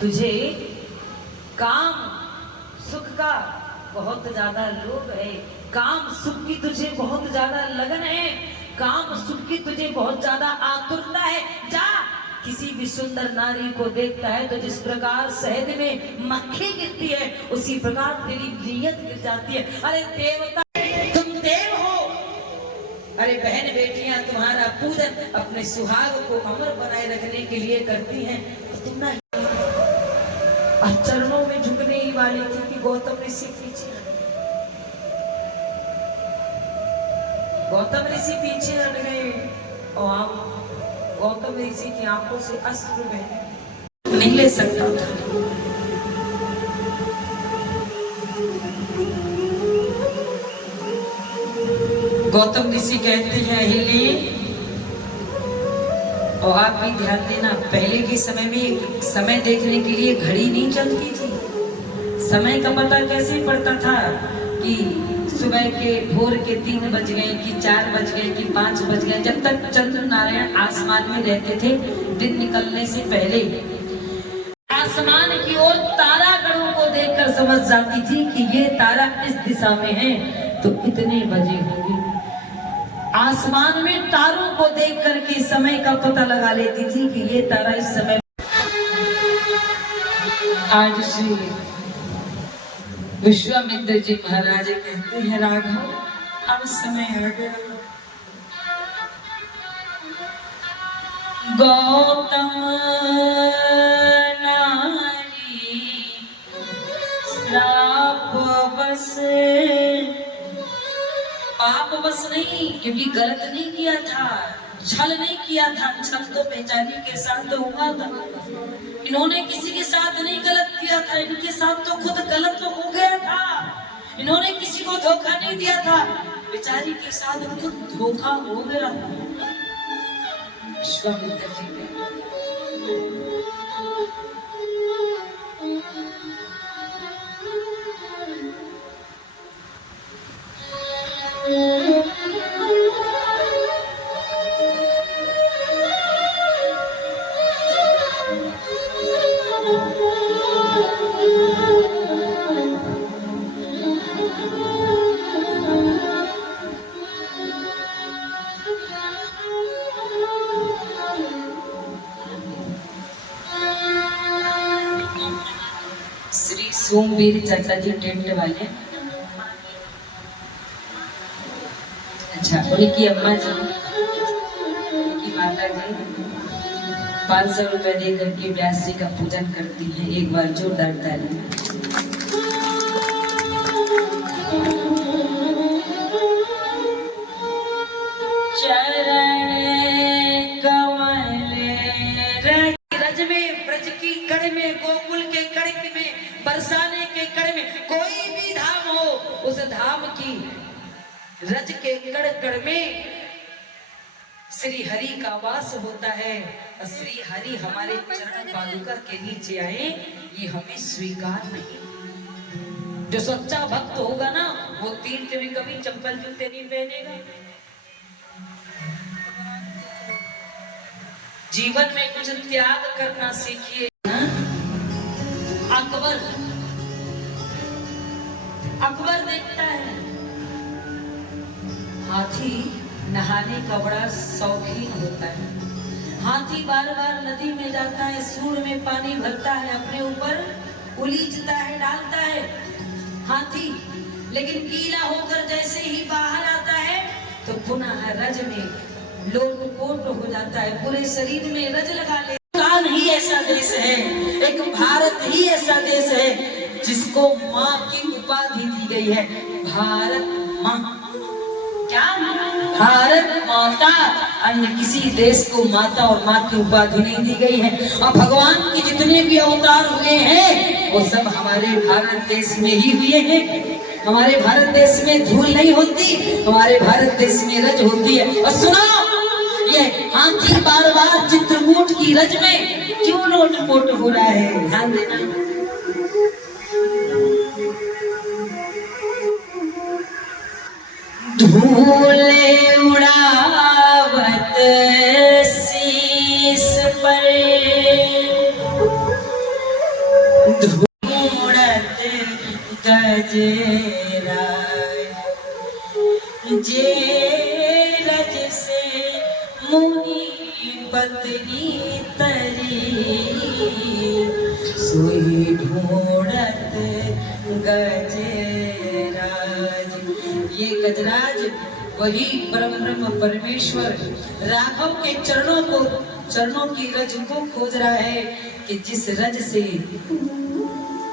तुझे काम सुख का बहुत ज्यादा लोभ है, काम सुख की तुझे बहुत ज्यादा लगन है, काम सुख की तुझे बहुत ज्यादा आतुरता है। जा किसी भी सुंदर नारी को देखता है तो जिस प्रकार शहद में मक्खी गिरती है उसी प्रकार तेरी नीयत गिर जाती है। अरे देवता तुम देव हो, अरे बहन बेटियां तुम्हारा पूजन अपने सुहाग को अमर बनाए रखने के लिए करती हैं, तो तुम ना चरणों में झुकने ही वाली थी कि गौतम ऋषि पीछे हट गए और आप गौतम ऋषि की आंखों से अश्रु बहे, नहीं ले सकता था। गौतम ऋषि कहते हैं अहिल्ये, और आप भी ध्यान देना, पहले के समय में समय देखने के लिए घड़ी नहीं चलती थी। समय का पता कैसे पड़ता था कि सुबह के भोर के 3 बज गए कि 4 बज गए कि 5 बज गए। जब तक चंद्र नारायण आसमान में रहते थे, दिन निकलने से पहले आसमान की ओर तारागणों को देखकर समझ जाती थी कि ये तारा इस दिशा में है तो कितने बजे होंगे। आसमान में तारों को देख करके समय का पता लगा लेती थी कि ये तारा इस समय। आज श्री विश्वामित्र जी महाराज कहते हैं, राघव अब समय आ गया। गौतम नारी श्राप बस, पाप बस नहीं, क्योंकि गलत नहीं किया था, छल नहीं किया था। छल तो बेचारी के साथ तो हुआ था, इन्होंने किसी के साथ नहीं गलत किया था, इनके साथ तो खुद गलत तो हो गया था। इन्होंने किसी को धोखा नहीं दिया था, बेचारी के साथ खुद धोखा हो गया। विश्वामित्र जी ने श्री सोमवीर चाचा जी टेंट वाले, अच्छा उनकी अम्मा जी, उनकी माता जी 500 रुपए दे करके व्यास जी का पूजन करती है। एक बार जोरदार ताली। चरण कमल रज में, ब्रज की कड़ में, गोकुल के कड़ में, बरसाने के कड़ में, कोई भी धाम हो, उस धाम की रज के कड़ कड़ में श्री हरि का वास होता है। श्री हरि हमारे चरण पादुका के नीचे आए, ये हमें स्वीकार नहीं। जो सच्चा भक्त होगा ना, वो तीर्थ में कभी चप्पल जूते नहीं पहनेगा। जीवन में कुछ त्याग करना सीखिए ना। अकबर देखता है हाथी नहाने का बड़ा शौकीन होता है। हाथी बार बार नदी में जाता है, सूर में पानी भरता है, अपने ऊपर उलीचता है, डालता है हाथी, लेकिन गीला होकर जैसे ही बाहर आता है तो पुनः रज में लोटपोट हो जाता है, पूरे शरीर में रज लगा ले। कान ही ऐसा दृश्य है, एक भारत ही ऐसा देश है जिसको माँ की उपाधि दी गई है। भारत माँ, क्या भारत माता, अन्य किसी देश को माता और माँ की उपाधि नहीं दी गई है। और भगवान के जितने भी अवतार हुए हैं वो सब हमारे भारत देश में ही हुए हैं। हमारे भारत देश में धूल नहीं होती, हमारे भारत देश में रज होती है। और सुनो, ये हाथी बार बार चित्रकूट की रज में क्यों लोटपोट हो रहा है, ध्यान देना। धूले उड़ावत शीस पर, धूड़त गजरा, जे रज से मुनि पत्नी तरी, सोई ढूंढत गजराज। ये गजराज वही परम ब्रह्म परमेश्वर राघव के चरणों की रज को खोज रहा है कि जिस रज से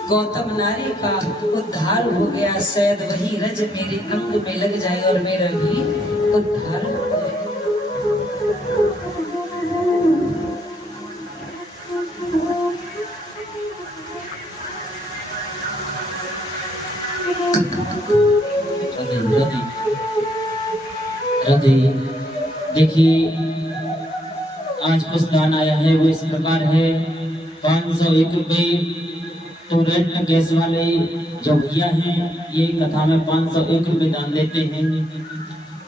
गौतम नारी का उद्धार हो गया, शायद वही रज मेरे अंग में लग जाए और मेरा भी उद्धार हो जाए। देखिए आज कुछ दान आया है वो इस प्रकार है। 501 रुपये तो रेड गैस वाले जो भैया हैं ये कथा में 501 रुपये दान देते हैं।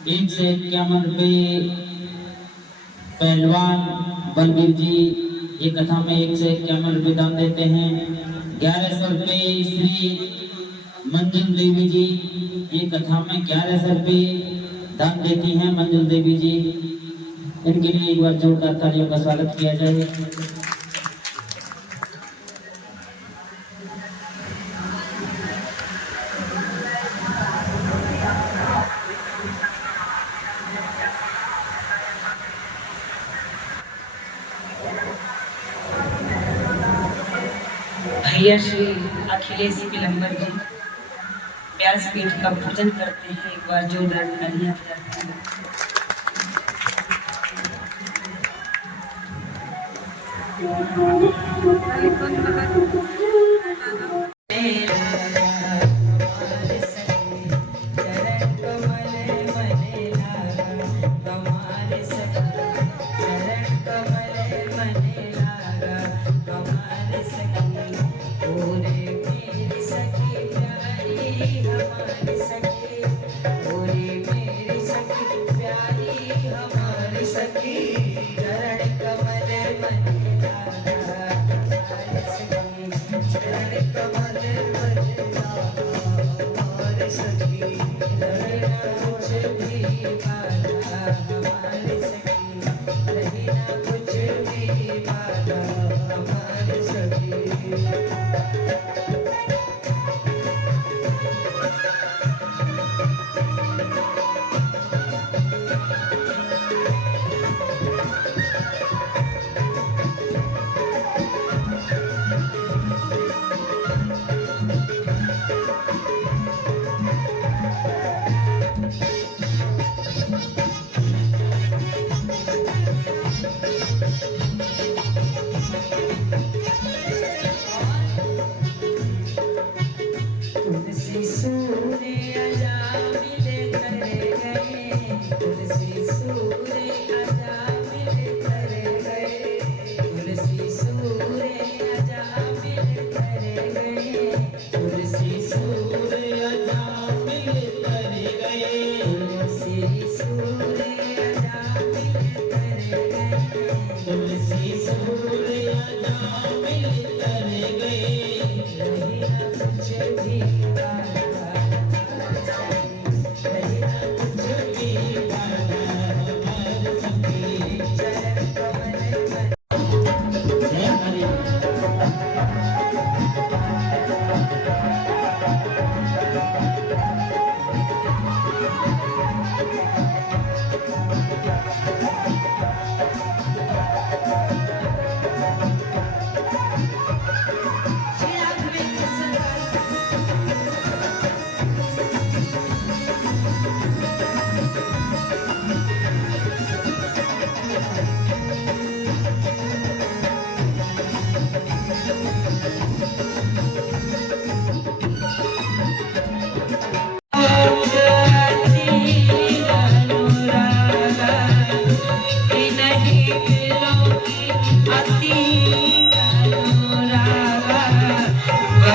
1 से 51 रुपये पहलवान बलबीर जी ये कथा में 1 से 51 रुपये दान देते हैं। 1100 रुपये श्री मंजुल देवी जी ये कथा में 1100 रुपये दान देती हैं मंजुल देवी जी। इनके लिए एक बार जोरदार तालियों का स्वागत किया जाए। भैया श्री अखिलेश पिलंबर जी व्यासपीठ का पूजन करते हैं, एक बार जोरदार तालियां बजाते हैं। चरण कमल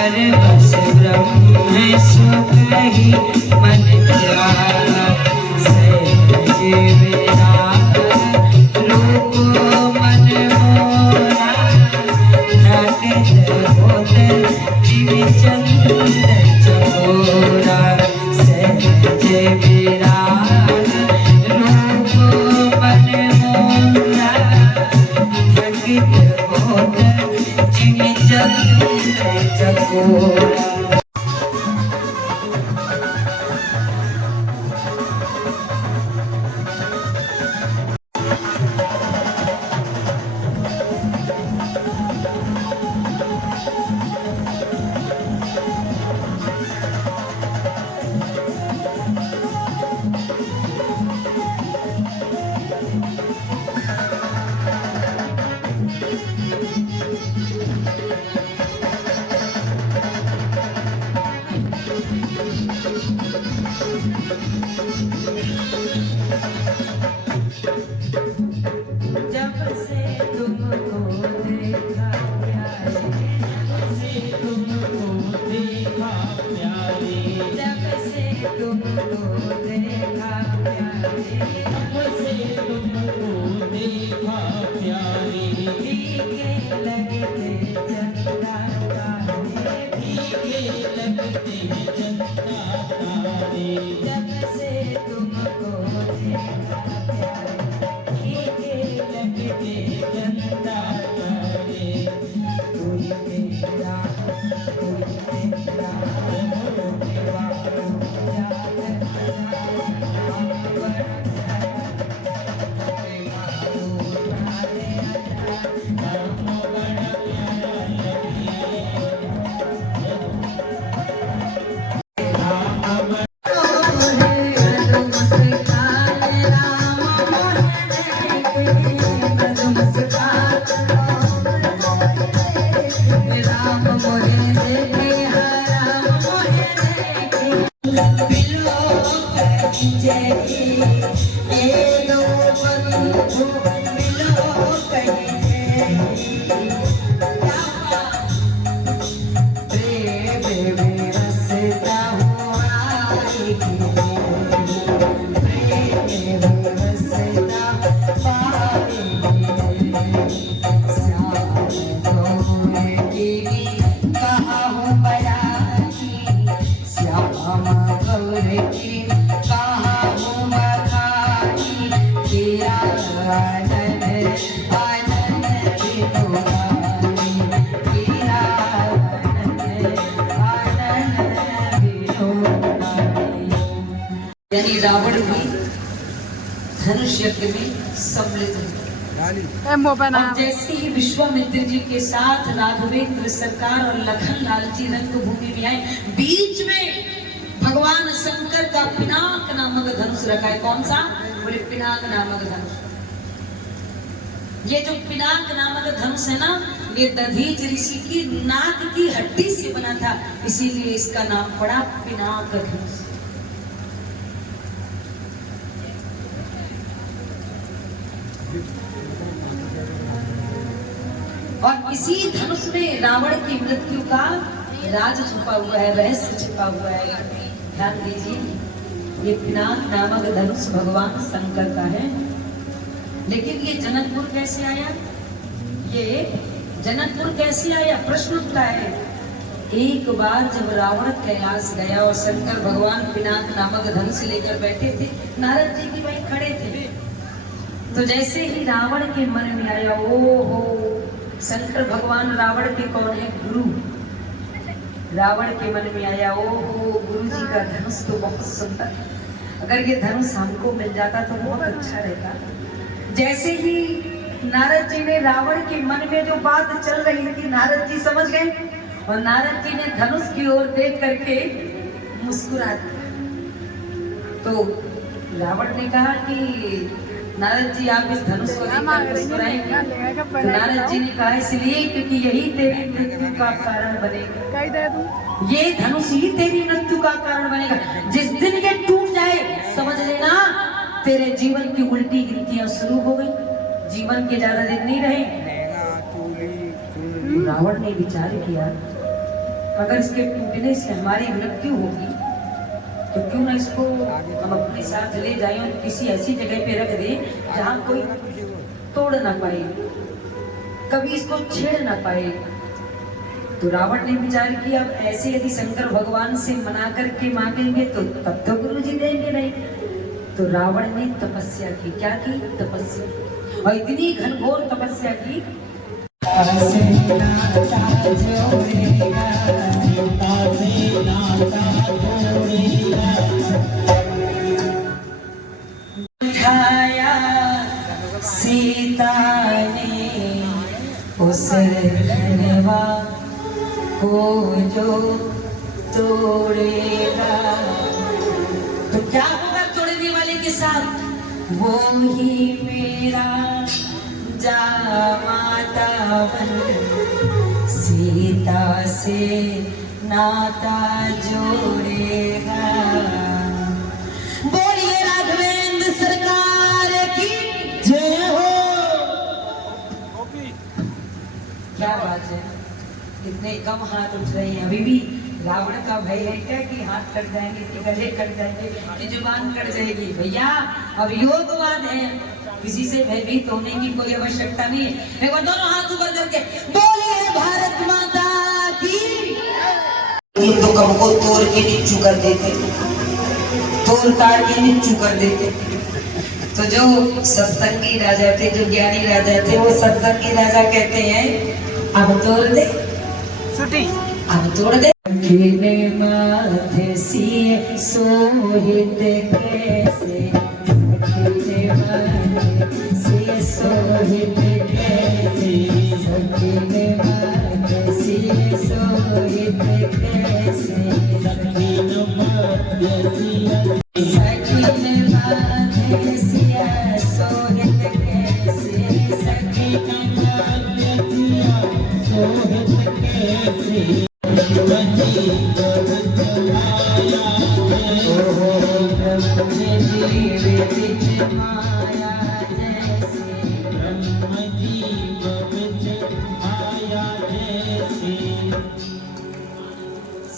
परमस ब्रह्म सुख ही मन ध्यान सहज विराग रूप मन मोरा थकित होत जीव चंद्र चकोरा सहज विराग रूप मन मोरा थकित होत जीव चंद्र चकोरा। जब से तुमको देखा प्यारे, जब से तुमको देखा प्यारे, फीके लगते चंदा तारे, जब से तुमको देखा प्यारे, लगते चंदा तारे, कोई तेरा यानी रावण भी धनुष यज्ञ में सम्मिलित है। और जैसे ही विश्वामित्र जी के साथ राघवेंद्र सरकार और लखन लाल जी रंगभूमि में आए, बीच में भगवान शंकर का पिनाक नामक धनुष रखा है। कौन सा? बोले पिनाक नामक धनुष। ये जो पिनाक नामक धनुष है ना, ये दधीच ऋषि की नाक की हड्डी से बना था, इसीलिए इसका नाम पड़ा पिनाक धनुष। और इसी धनुष में रावण की मृत्यु का राज छुपा हुआ है, रहस्य छुपा हुआ है। ध्यान दीजिए, ये पिनाक नामक धनुष भगवान शंकर का है। लेकिन ये जनकपुर कैसे आया? ये जनकपुर कैसे आया? प्रश्न उठता है। एक बार जब रावण कैलाश गया और शंकर भगवान पिनाक नामक धनुष लेकर बैठे थे, नारद जी भी वहीं खड़े थे, तो जैसे ही रावण के मन में आया, ओ हो शंकर भगवान रावण के कौन है? गुरु। रावण के मन में आया, ओ हो गुरु जी का धनुष तो बहुत सुंदर, अगर ये धनुष हमको मिल जाता तो बहुत अच्छा रहता। जैसे ही नारद जी ने रावण के मन में जो बात चल रही थी, नारद जी समझ गए और नारद जी ने धनुष की ओर देख करके मुस्कुरा दिया। तो रावण ने कहा कि नारद जी आप इस धनुष को देखकर मुस्कुराएंगे? तो नारद जी ने कहा इसलिए क्योंकि यही तेरी मृत्यु का कारण बनेगा, ये धनुष ही तेरी मृत्यु का कारण बनेगा। जिस दिन ये टूट जाए समझ लेना तेरे जीवन की उल्टी गिनतियां शुरू हो गई, जीवन के ज्यादा दिन नहीं रहे। रावण ने विचार किया अगर इसके टूटने से हमारी मृत्यु होगी तो क्यों ना इसको हम अपने साथ ले जाएं और किसी ऐसी जगह पे रख दें जहां कोई तोड़ ना पाए, कभी इसको छेड़ ना पाए। तो रावण ने विचार किया अब ऐसे यदि शंकर भगवान से मना करके मांगेंगे तो तब तो गुरु जी देंगे नहीं। तो रावण ने तपस्या की। क्या की? तपस्या। और इतनी घनघोर तपस्या की उठाया सीता ने उस धनवा को जो तोड़ेगा। तो क्या होगा तोड़ने वाले के साथ? वो ही मेरा जामाता बन सीता से नाता जोड़ेगा। बोलिए राघवेंद्र सरकार की जय हो। क्या बात है, इतने कम हाथ उठ रहे हैं। अभी भी रावण का भय है क्या कि हाथ कट जाएंगे, कि गले कट जाएंगे, कि जुबान कट जाएगी? भैया अब योगवाद है, किसी से भयभीत होने की कोई आवश्यकता नहीं है। एक बार दोनों हाथ ऊपर करके बोलिए भारत माता की। तो कम को तोड़ के नीचू कर देते, तोड़ ताड़ के नीचू कर देते। तो जो सत्संगी राजा थे, जो ज्ञानी राजा थे, वो सत्संगी राजा कहते हैं अब तोड़ दे, अब तोड़ दे। गिने माथे सिए सोहित कैसे, गिने माथे सिए सोहित कैसे, गिने माथे सिए सोहित कैसे, गिने माथे सिए सोहित कैसे, सोहित कैसे।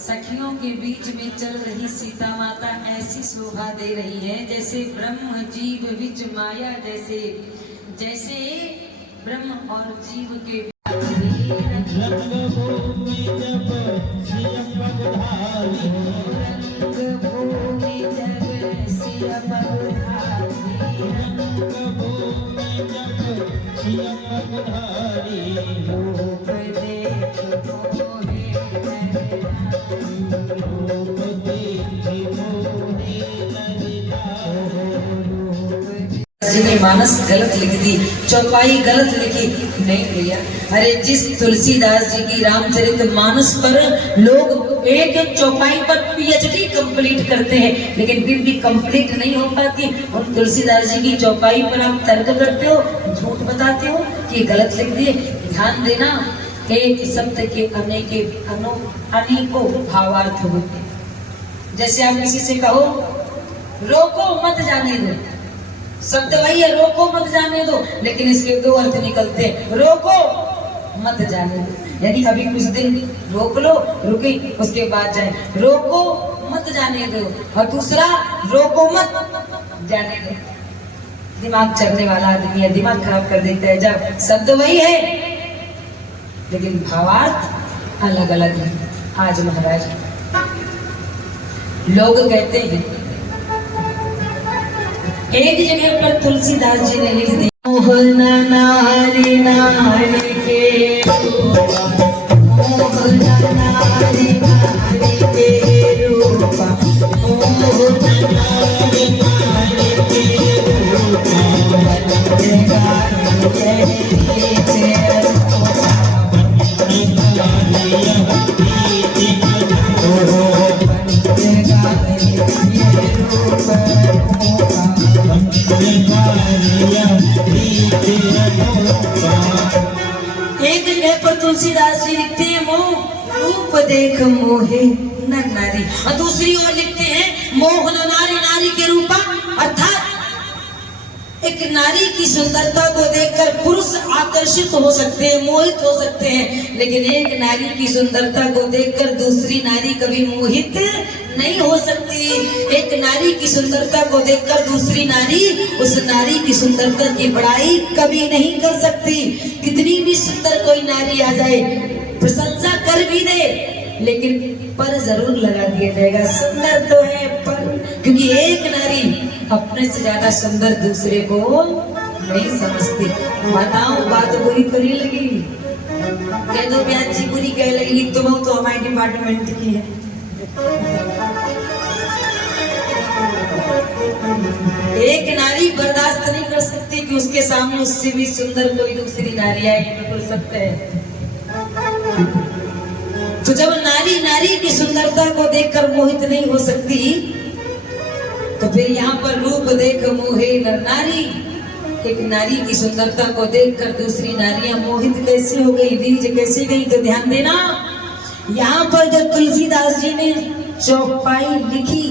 सखियों के बीच में चल रही सीता माता ऐसी शोभा दे रही है जैसे ब्रह्म जीव विच माया, जैसे जैसे ब्रह्म और जीव के रंगभूमि जब सिय पगधारी, रंगभूमि जब सिय पगधारी, रंगभूमि जब सिय पगधारी, रूप देख मोहे नर, रूप देख मोहे जिन्हें मानस गलत लिख दी, चौपाई गलत लिखी। नहीं भैया, अरे जिस तुलसीदास जी की रामचरित मानस पर लोग एक एक चौपाई पर पीएचडी कंप्लीट करते हैं, लेकिन फिर भी कंप्लीट नहीं हो पाती। उन तुलसीदास जी की चौपाई पर आप तर्क करते हो, झूठ बताते हो कि गलत लिख दिए। ध्यान देना, एक शब्द के अनेकों भावार्थ होते हैं। जैसे आप किसी से कहो रोको मत जाने दो, शब्द वही है रोको मत जाने दो, लेकिन इसके दो अर्थ निकलते हैं, रोको मत जाने दो। यानी अभी कुछ दिन रोक लो, रुकी, उसके बाद जाए, रोको मत जाने दो। और दूसरा रोको मत जाने दो। दिमाग चलने वाला आदमी है, दिमाग खराब कर देता है जब शब्द वही है लेकिन भावार्थ अलग अलग है। आज महाराज लोग कहते हैं, एक जगह पर तुलसीदास जी ने लिख दिया, मोहन नारी नारी के मोहन नारी नारी के रूपा, मोहन नारी नारी के एक जगह पर तुलसीदास जी लिखते हैं मोह रूप देख मोहे नर नारी, और दूसरी ओर लिखते हैं मोहन नारी नारी के रूपा, अर्थात एक नारी की सुंदरता को देखकर पुरुष आकर्षित हो सकते हैं, मोहित हो सकते हैं, लेकिन एक नारी की सुंदरता को देखकर दूसरी नारी कभी मोहित नहीं हो सकती। एक नारी की सुंदरता को देखकर दूसरी नारी उस नारी की सुंदरता की बड़ाई कभी नहीं कर सकती। कितनी भी सुंदर कोई नारी आ जाए, प्रशंसा कर भी दे, लेकिन पर जरूर लगा दिया जाएगा। सुंदर तो है पर, क्योंकि एक नारी अपने से ज्यादा सुंदर दूसरे को नहीं समझती। बताओ बात बुरी तो नहीं लगेगी? कह दो बयान जी बुरी कह लगेगी, तुम तो हमारे डिपार्टमेंट की है। एक नारी बर्दाश्त नहीं कर सकती कि उसके सामने उससे भी सुंदर कोई दूसरी नारी आए, बिल्कुल सत्य है। तो जब नारी नारी की सुंदरता को देखकर मोहित नहीं हो सकती, तो फिर यहाँ पर रूप देख मोहे नर नारी। एक नारी की सुंदरता को देखकर दूसरी नारियां मोहित कैसे हो गई, रीझ कैसे गई? तो ध्यान देना, यहाँ पर जब तुलसीदास जी ने चौपाई लिखी,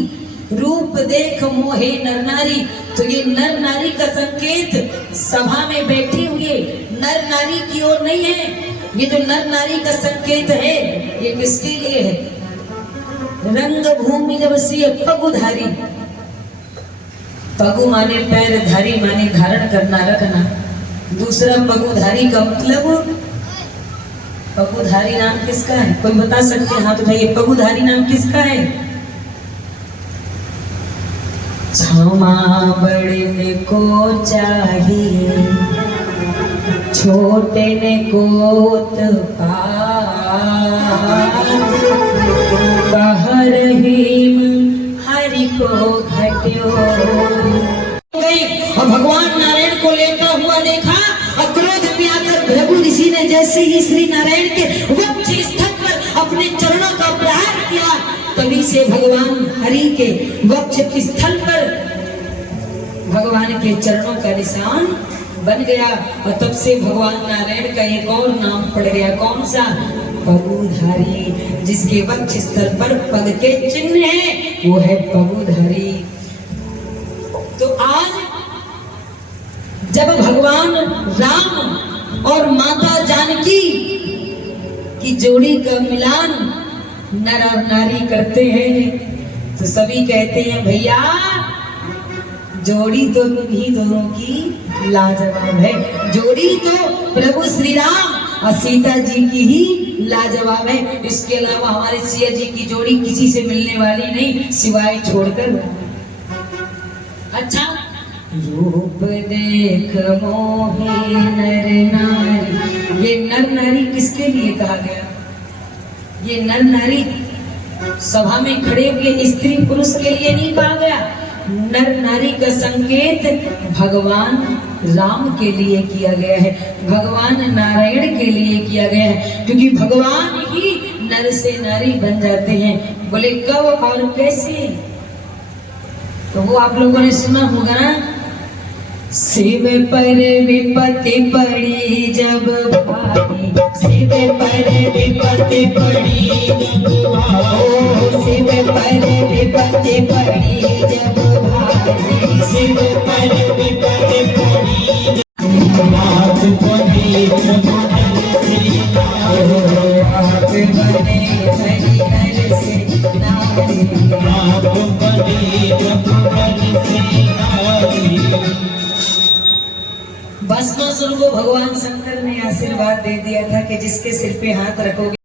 रूप देख मोहे नर नारी, तो ये नर नारी का संकेत सभा में बैठे हुए नर नारी की ओर नहीं है। ये जो नर नारी का संकेत है, ये किसके लिए है? रंग भूमि जब से पगुधारी, पगु माने पैर, धारी माने धारण करना, रखना। दूसरा पगुधारी का मतलब, पगुधारी नाम किसका है? कोई बता सकते हैं? हाथ उठाइए, पगुधारी नाम किसका है? क्षमा बड़े को चाहिए, छोटे ने कोत कहर हिम हरि को घट्यो गई। और भगवान नारायण को लेता हुआ देखा, और क्रोध में आकर भृगु ऋषि ने जैसे ही श्री नारायण के वक्ष स्थल पर अपने चरणों का प्रहार किया, तभी से भगवान हरि के वक्ष स्थल पर भगवान के चरणों का निशान बन गया। और तब से भगवान नारायण का एक और नाम पड़ गया, कौन सा? पगुधारी। जिसके वक्ष स्थल पर पग के चिन्ह है, वो है पगुधारी। तो आज जब भगवान राम और माता जानकी की जोड़ी का मिलान नर और नारी करते हैं, तो सभी कहते हैं भैया जोड़ी तो ही दोनों की लाजवाब है। जोड़ी तो प्रभु श्री राम और सीता जी की ही लाजवाब है। इसके अलावा हमारे सिया जी की जोड़ी किसी से मिलने वाली नहीं, सिवाय छोड़कर। अच्छा, रूप देख मोहे नर नारी, ये नर नारी किसके लिए कहा गया? ये नर नारी सभा में खड़े हुए स्त्री पुरुष के लिए नहीं कहा गया। नर नारी का संकेत भगवान राम के लिए किया गया है, भगवान नारायण के लिए किया गया है, क्योंकि भगवान ही नर से नारी बन जाते हैं। बोले कब और कैसे? तो वो आप लोगों ने सुना होगा ना, शिव पर विपत्ति पड़ी जब भारी, शिव पर विपत्ति पड़ी जब भारी, शिव पर विपत्ति पड़ी जब भारी, शिव पर विपत्ति पड़ी हाथ बने हरि से नारी, हाथ बने भस्मासुर को भगवान शंकर ने आशीर्वाद दे दिया था कि जिसके सिर पे हाथ रखोगे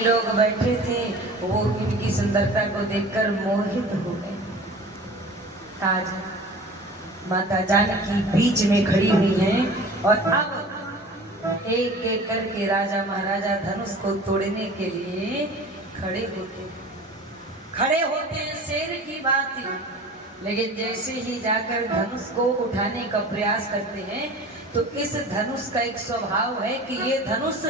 लोग बैठे थे, वो इनकी सुंदरता को देखकर मोहित हो गए। आज माता जानकी बीच में खड़ी हुई हैं, और अब एक एक करके राजा महाराजा धनुष को तोड़ने के लिए खड़े होते हैं। शेर की बात है, लेकिन जैसे ही जाकर धनुष को उठाने का प्रयास करते हैं, तो इस धनुष का एक स्वभाव है कि ये धनुष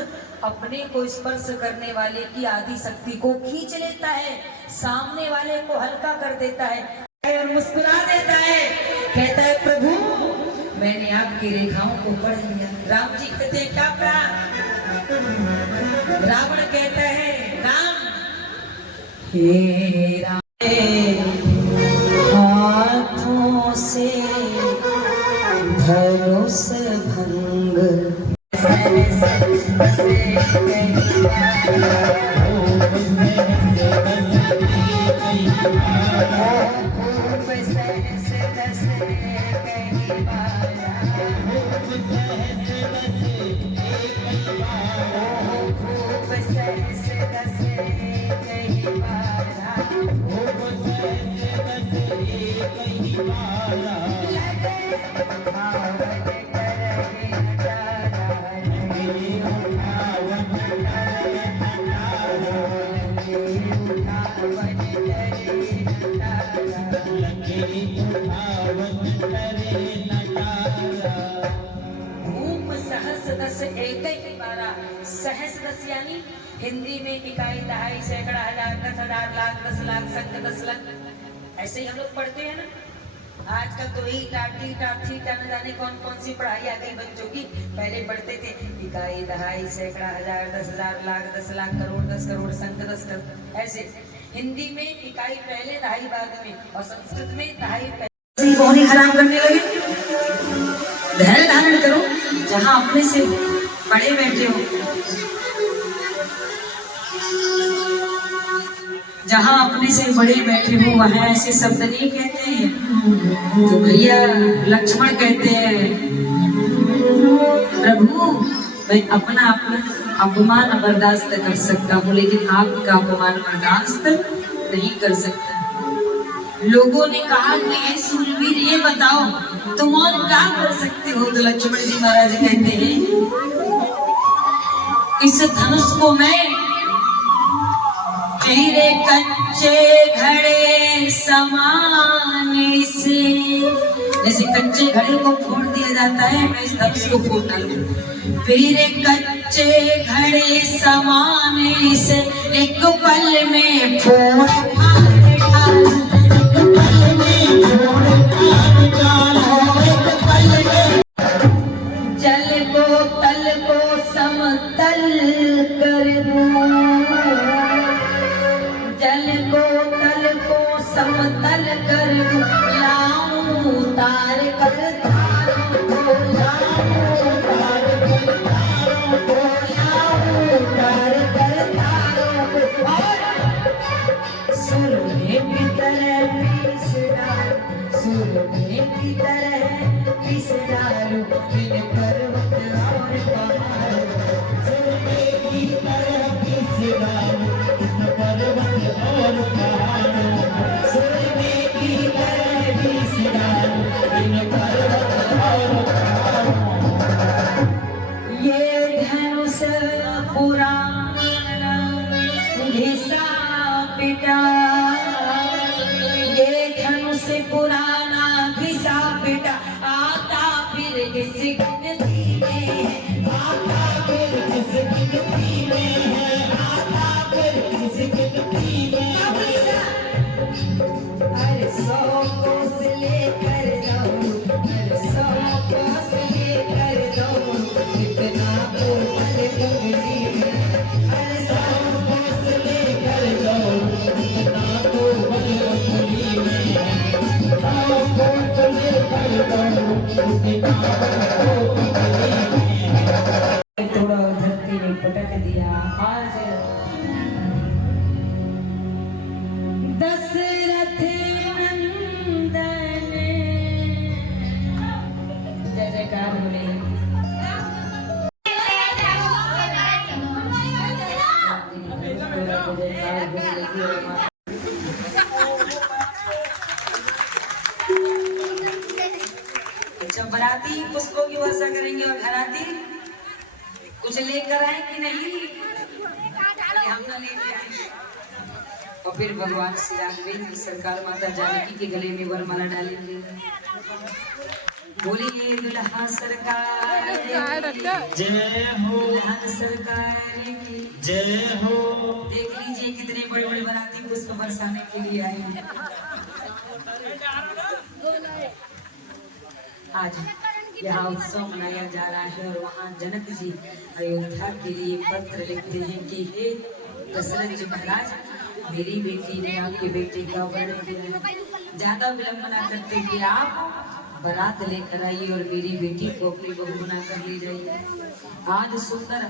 अपने को स्पर्श करने वाले की आदि शक्ति को खींच लेता है, सामने वाले को हल्का कर देता है और मुस्कुरा देता है। कहता है प्रभु मैंने आपकी रेखाओं को पढ़ लिया। राम जी कहते हैं क्या पढ़ा? रावण कहता है राम, हे राम हाथों से धनुष भंग सहस्रदश यानी हिंदी में इकाई, दहाई, सैकड़ा, हजार, 10,000, लाख, 10 लाख, संख्या 10 लाख, ऐसे ही हम लोग पढ़ते हैं ना। आजकल तो ही टाटी टाठी न जाने कौन कौन सी पढ़ाई आ गई बच्चों की। पहले पढ़ते थे इकाई, दहाई, सैकड़ा, हजार, 10,000, लाख, 10 लाख, करोड़, 10 करोड़, संख्या 10 करोड़, ऐसे। हिंदी में इकाई पहले, दहाई बाद में, और संस्कृत में दहाई पहले। कौन हराम करने लगे? धैर्य धारण करो। जहाँ अपने से बड़े बैठे हो, जहाँ अपने से बड़े बैठे हो वहाँ ऐसे शब्द नहीं कहते हैं। तो भैया लक्ष्मण कहते हैं प्रभु मैं अपना अपमान बर्दाश्त कर सकता हूँ, लेकिन आपका अपमान बर्दाश्त नहीं कर सकता। लोगों ने कहा कि ये सूरवीर ये बताओ तुम और क्या कर सकते हो? तो लक्ष्मण जी महाराज कहते हैं इस धनुष को मैं तेरे कच्चे घड़े समान से, जैसे कच्चे घड़े को फोड़ दिया जाता है, मैं इस धनुष को फोड़ डालूं। तेरे कच्चे घड़े समान से एक पल में फोड़ जल को तल को समतल कर दूं, जल को तल को समतल कर दूं, लाऊं उतार कर तारों को, लाऊं उतार कर तारों को, लाऊं उतार कर तारों को, और सुर में की तरह पीस डालूं, सुर में की तरह पीस डालूं, बिन पर्वत और पहाड़, सुर में की तरह पीस डालूं, बिन पर्वत और पहाड़, सुर में की तरह पीस डालूं, बिन पर्वत और पहाड़। ये धनुष पुराना घिसा पिटा, ये धनुष पुराना घिसा पिटा, आता फिर किस गिनती में है, आता फिर किस गिनती में है, आता फिर किस गिनती में है। अरे 100 कोस लेकर जाऊं, अरे 100 कोस लेकर जाऊं, कितना बोतल गंगजी में, अरे 100 कोस लेकर जाऊं, कितना बोतल गंगजी में, 100 कोस लेकर जाऊं, कितना बोतल गंगजी में। थोड़ा धरती में पटक दिया। आज दशरथ नंदन, जय जयकार बोले। अच्छा, बराती पुष्पों की वर्षा करेंगे और घराती कुछ लेकर आए कि नहीं? हम ना लेके आए। और फिर भगवान श्री राम की सरकार माता जानकी के गले में वरमाला डालेंगे। बोलिए दुल्हा सरकार जय हो, दुल्हा सरकार की जय हो। देख लीजिए कितने बड़े बड़े बराती पुष्प बरसाने के लिए आए हैं। आज यहाँ उत्सव मनाया जा रहा है और वहाँ जनक जी अयोध्या के लिए पत्र लिखते हैं कि हे दशरथ जी महाराज, मेरी बेटी ने आपके बेटे का वर्ण किया है, ज्यादा विलंब न करते हुए आप बारात लेकर आइए और मेरी बेटी को अपनी बहू बनाकर ले जाइए। आज सुंदर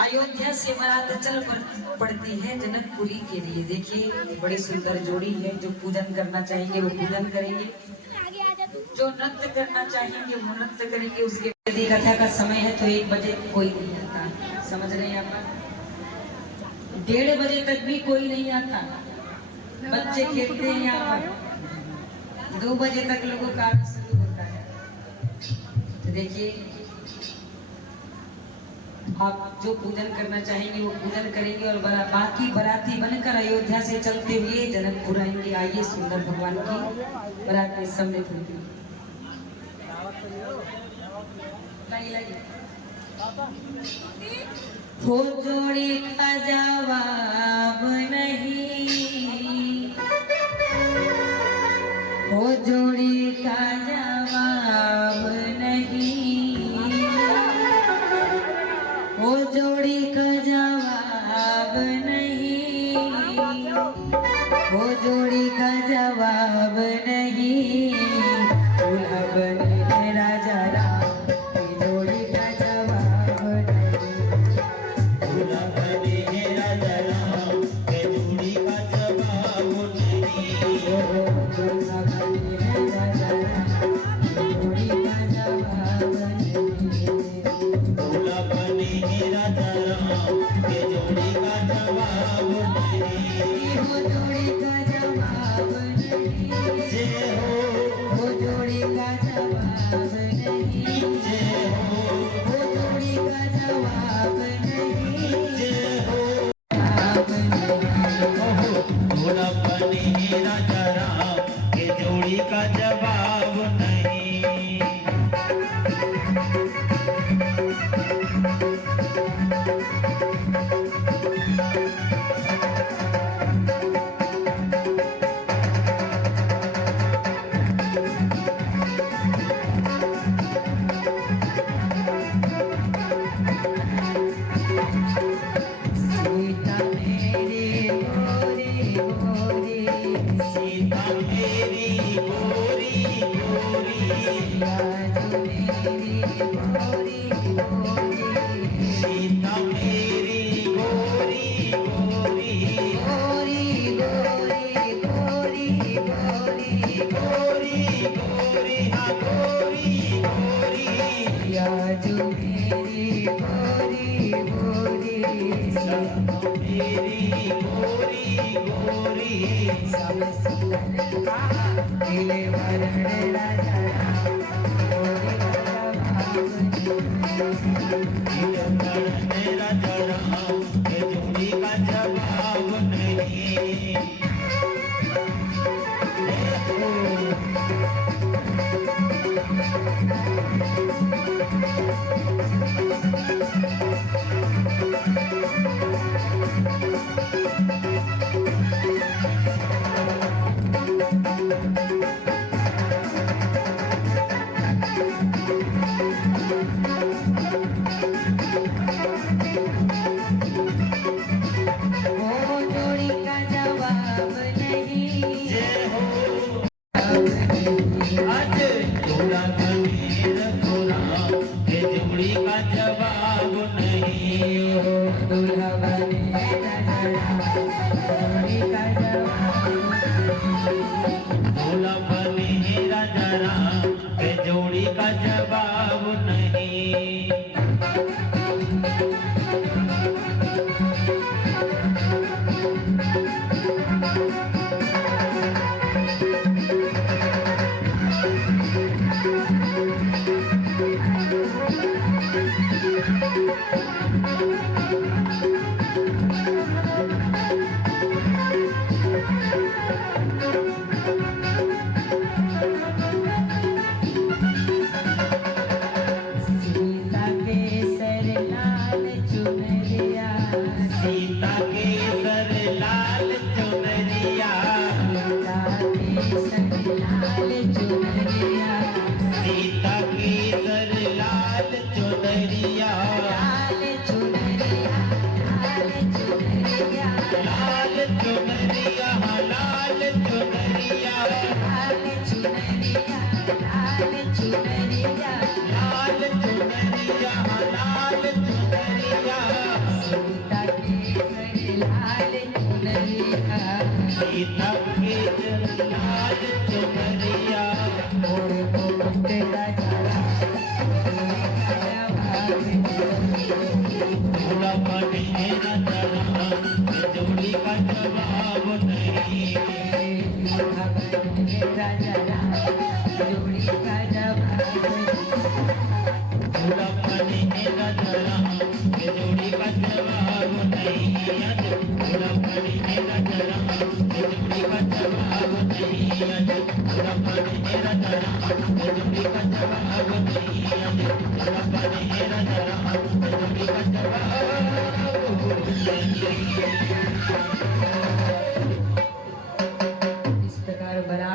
अयोध्या से बारात चल पड़ती है जनकपुरी के लिए। देखिए बड़ी सुंदर जोड़ी है, जो पूजन करना चाहेंगे वो पूजन करेंगे, जो नृत्य करना चाहेंगे वो नृत्य करेंगे। उसके यदि कथा का समय है तो 1 बजे कोई नहीं आता, समझ रहे हैं आप? 1:30 बजे तक भी कोई नहीं आता, बच्चे खेलते हैं यहाँ पर। 2 बजे तक लोगों का आना शुरू होता है। तो देखिए आप जो पूजन करना चाहेंगे वो पूजन करेंगे और बाकी बाराती बनकर अयोध्या से चलते हुए जनकपुर आएंगे। आइए सुंदर भगवान की बारात में सम्मिलित होंगे। हो जोड़ी का जवाब नहीं, हो जोड़ी का जवाब नहीं, हो जोड़ी का जवाब नहीं, हो जोड़ी का जवाब नहीं, दूल्हा बने राजा राम की जोड़ी का जवाब नहीं, दूल्हा बने राजा राम के जोड़ी का जवाब नहीं, दूल्हा बने राजा राम की जोड़ी का जवाब नहीं, दूल्हा बने राजा राम के जोड़ी का जवाब नहीं, हो जोड़ी का जवाब नहीं, जय हो जोड़ी का जवाब नहीं, जय हो जोड़ी का जवाब नहीं, जय जवाब नहीं। दूल्हा बने राजा राम के जोड़ी का जवाब नहीं। सीता मेरी गोरी गोरी, सीता मेरी गोरी गोरी, राजू मेरी गोरी गोरी, सीता मेरी गोरी गोरी, गोरी गोरी गोरी गोरी, गोरी गोरी हाँ गोरी गोरी, राजू मेरी गोरी गोरी, सीता मेरी गोरी गोरी, सब सुंदर दिले वरण राजा राम, गोरी का जवाब नहीं। राजा राम के जोड़ी का जवाब नहीं। चुनरिया लाल चुनरिया लाल चुनरिया लाल चुनरिया लाल चुनरिया लाल चुनरिया सीता के घर लाल चुनरिया सीता के घर लाल चुनरिया और मुकुट का जरा थोड़ा पानी है न जरा जोड़ी का जवाब नहीं जरा जोड़ी का जवाब थोड़ा पानी है न जरा जोड़ी का जवाब नहीं थोड़ा पानी है न जरा जोड़ी का जवाब नहीं थोड़ा पानी है न जरा जोड़ी का जवाब नहीं थोड़ा पानी है न जरा जोड़ी का जवाब इस प्रकार बना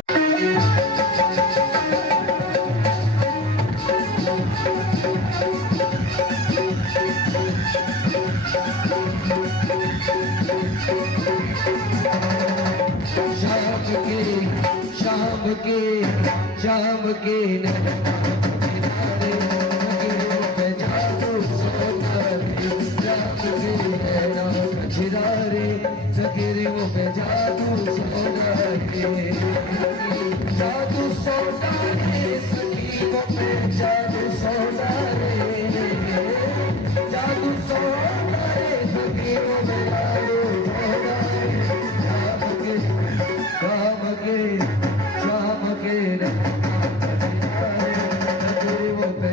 शाम के छिरारे सकेरियों पे जादू सोनारे जादू सोनारे सखियों पे जादू सोनारे जादू सोनारे सखियों पे जादू सोनारे शाम के शाम के सकेरियों पे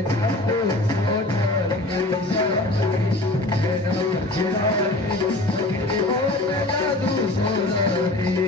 जादू सोनारे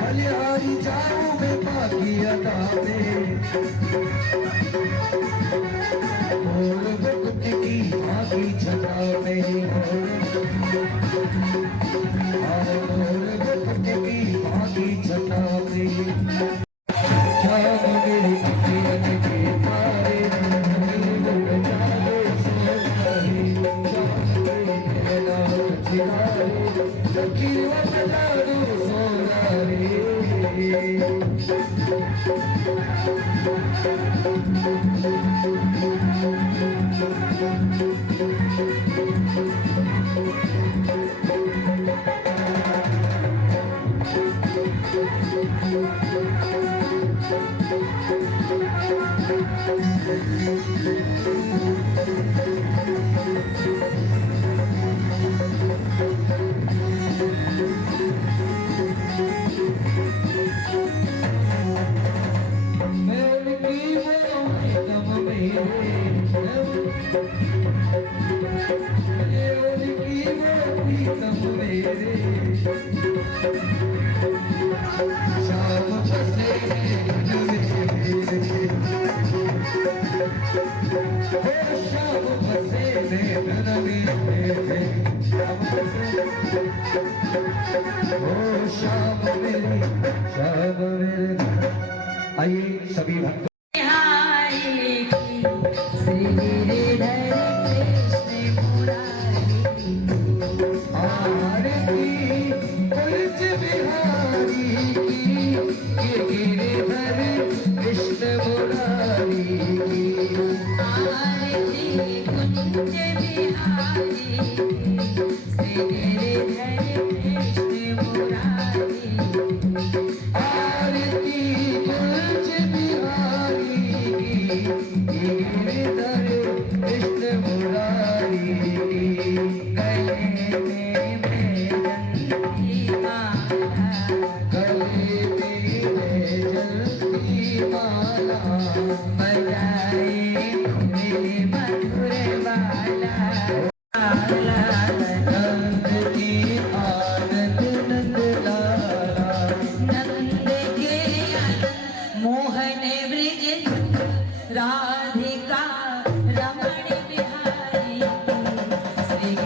बलिहारी जाऊं मैं बाकी अदा में और वक्त की आगी छटा में और वक्त की आगी छटा में शाम मेरी अखियन के तारे आइए सभी भक्त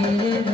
मेरे